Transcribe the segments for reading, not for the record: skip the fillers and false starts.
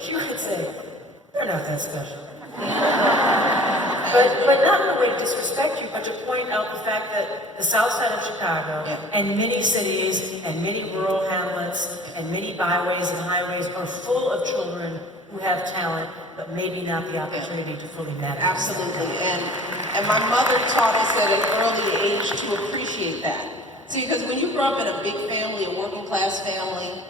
she would say, they're not that special. But not in a way to disrespect you, but to point out the fact that the south side of Chicago and many cities and many rural hamlets and many byways and highways are full of children who have talent, but maybe not the opportunity to fully manage. Absolutely, and my mother taught us at an early age to appreciate that. See, because when you grow up in a big family, a working class family,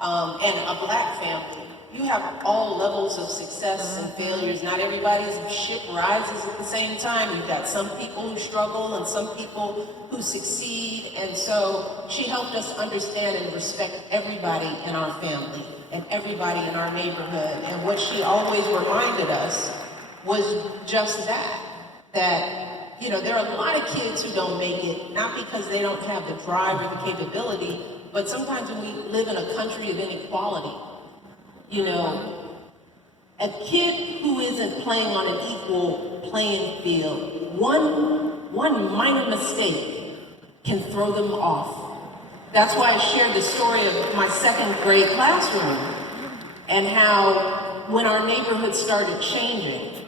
and a black family, you have all levels of success and failures. Not everybody's ship rises at the same time. You've got some people who struggle and some people who succeed. And so she helped us understand and respect everybody in our family and everybody in our neighborhood. And what she always reminded us was just that, you know, there are a lot of kids who don't make it, not because they don't have the drive or the capability, but sometimes when we live in a country of inequality, you know, a kid who isn't playing on an equal playing field, one minor mistake can throw them off. That's why I shared the story of my second grade classroom and how when our neighborhood started changing,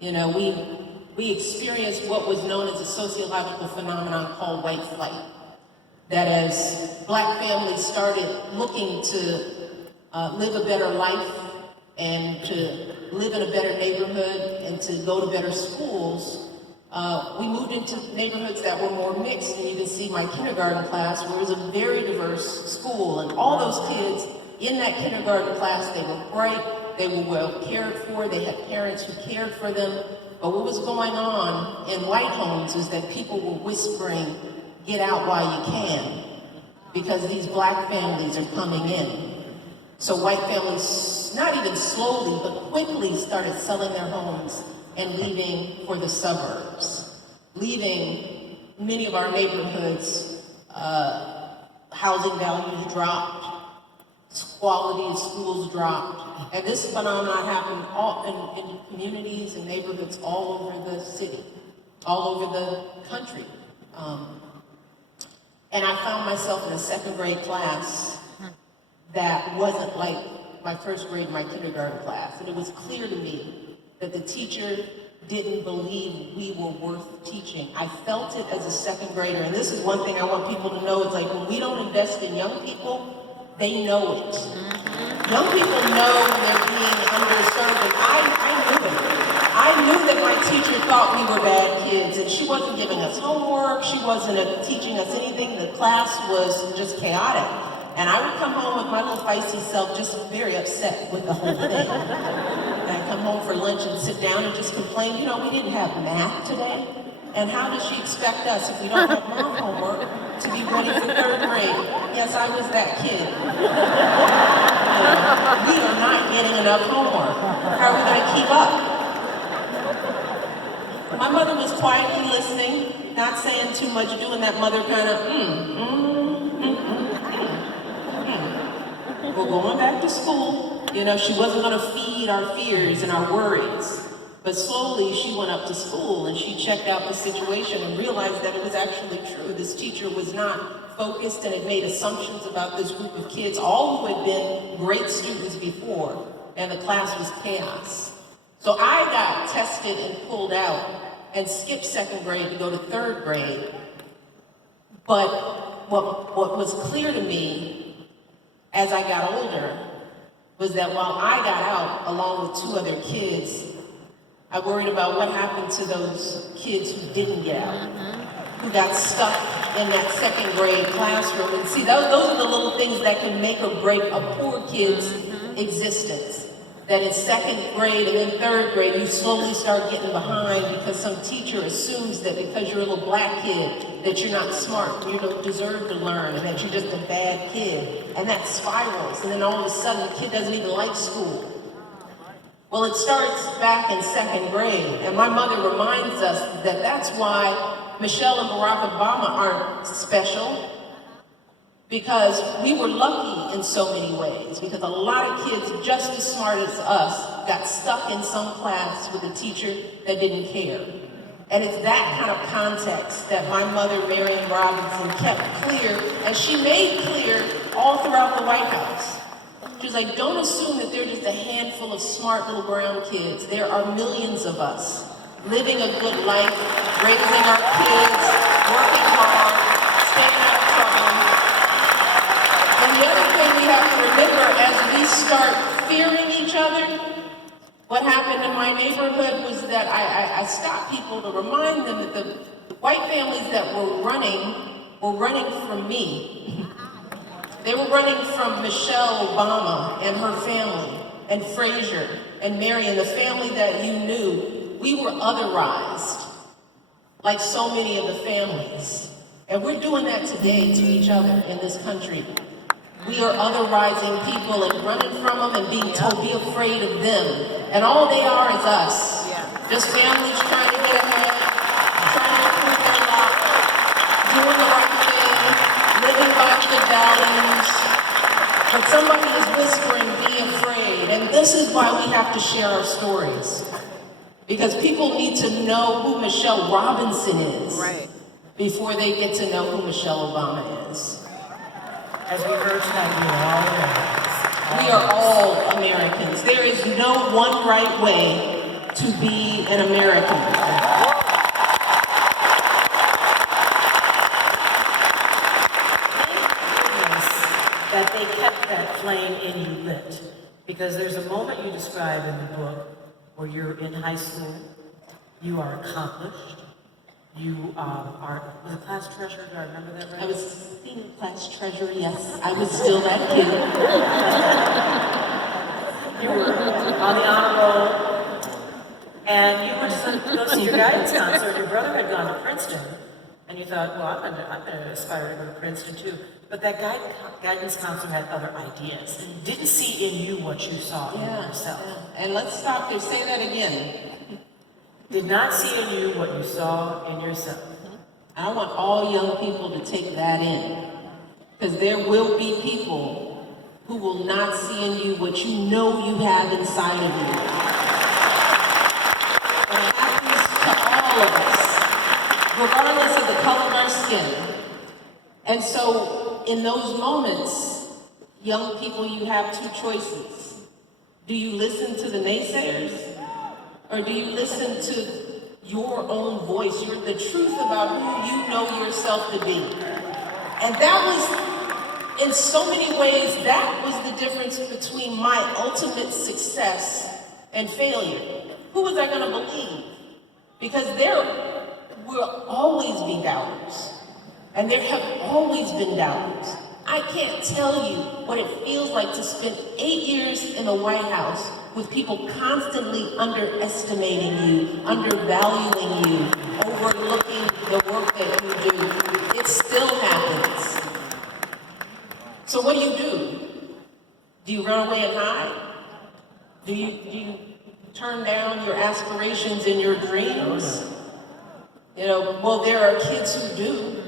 you know, we experienced what was known as a sociological phenomenon called white flight. That as black families started looking to live a better life and to live in a better neighborhood and to go to better schools, we moved into neighborhoods that were more mixed. And you can see my kindergarten class, where it was a very diverse school. And all those kids in that kindergarten class, they were bright, they were well cared for, they had parents who cared for them. But what was going on in white homes is that people were whispering, "Get out while you can," because these black families are coming in. So white families, not even slowly, but quickly started selling their homes and leaving for the suburbs. Leaving many of our neighborhoods, housing values dropped, quality of schools dropped. And this phenomenon happened in communities and neighborhoods all over the city, all over the country. And I found myself in a second grade class that wasn't like my first grade, my kindergarten class. And it was clear to me that the teacher didn't believe we were worth teaching. I felt it as a second grader. And this is one thing I want people to know. It's like when we don't invest in young people, they know it. Young people know they're being underserved. And I knew it. I knew that my teacher thought we were bad kids, and she wasn't giving us homework. She wasn't teaching us anything. The class was just chaotic. And I would come home with my little feisty self just very upset with the whole thing. And I'd come home for lunch and sit down and just complain, you know, we didn't have math today. And how does she expect us, if we don't have math homework, to be ready for third grade? Yes, I was that kid. We are not getting enough homework. How are we going to keep up? My mother was quietly listening, not saying too much, doing that mother kind of, We're going back to school. You know, she wasn't going to feed our fears and our worries. But slowly she went up to school and she checked out the situation and realized that it was actually true. This teacher was not focused and had made assumptions about this group of kids, all who had been great students before, and the class was chaos. So I got tested and pulled out and skipped second grade to go to third grade. But what was clear to me as I got older was that while I got out along with two other kids, I worried about what happened to those kids who didn't get out, who got stuck in that second grade classroom. And see, those are the little things that can make or break a poor kid's existence. That in second grade and then third grade, you slowly start getting behind because some teacher assumes that because you're a little black kid, that you're not smart, you don't deserve to learn, and that you're just a bad kid. And that spirals, and then all of a sudden, the kid doesn't even like school. Well, it starts back in second grade, and my mother reminds us that that's why Michelle and Barack Obama aren't special, because we were lucky in so many ways, because a lot of kids just as smart as us got stuck in some class with a teacher that didn't care. And it's that kind of context that my mother, Marion Robinson, kept clear, and she made clear all throughout the White House. She was like, don't assume that they're just a handful of smart little brown kids. There are millions of us living a good life, raising our kids, working hard, staying out of trouble. And the other thing we have to remember as we start fearing each other, what happened in my neighborhood was that I stopped people to remind them that the white families that were running from me. They were running from Michelle Obama and her family, and Frazier and Marion, the family that you knew. We were otherized, like so many of the families. And we're doing that today to each other in this country. We are otherizing people and running from them and being told, be afraid of them. And all they are is us. Just families trying to get ahead, trying to improve their lot, doing the right thing, living by good values. But somebody is whispering, be afraid. And this is why we have to share our stories. Because people need to know who Michelle Robinson is before they get to know who Michelle Obama is. As we heard tonight, We are all Americans. There is no one right way to be an American. That they kept that flame in you lit. Because there's a moment you describe in the book where you're in high school, you are accomplished, you are a class treasurer, do I remember that right? I was senior class treasurer, yes. I was still that kid. You were on the honor roll, and you were just go see your guidance counselor. Your brother had gone to Princeton, and you thought, well, I'm gonna aspire to go to Princeton too. But that guidance counselor had other ideas. Didn't see in you what you saw in yourself. Yeah. And let's stop there. Say that again. Did not see in you what you saw in yourself. I want all young people to take that in. Because there will be people who will not see in you what you know you have inside of you. It happens to all of us, regardless of the color of our skin. And so, in those moments, young people, you have two choices. Do you listen to the naysayers? Or do you listen to your own voice, the truth about who you know yourself to be? And that was, in so many ways, that was the difference between my ultimate success and failure. Who was I going to believe? Because there will always be doubters. And there have always been doubters. I can't tell you what it feels like to spend 8 years in the White House with people constantly underestimating you, undervaluing you, overlooking the work that you do. It still happens. So what do? Do you run away and hide? Do you turn down your aspirations and your dreams? You know, well, there are kids who do.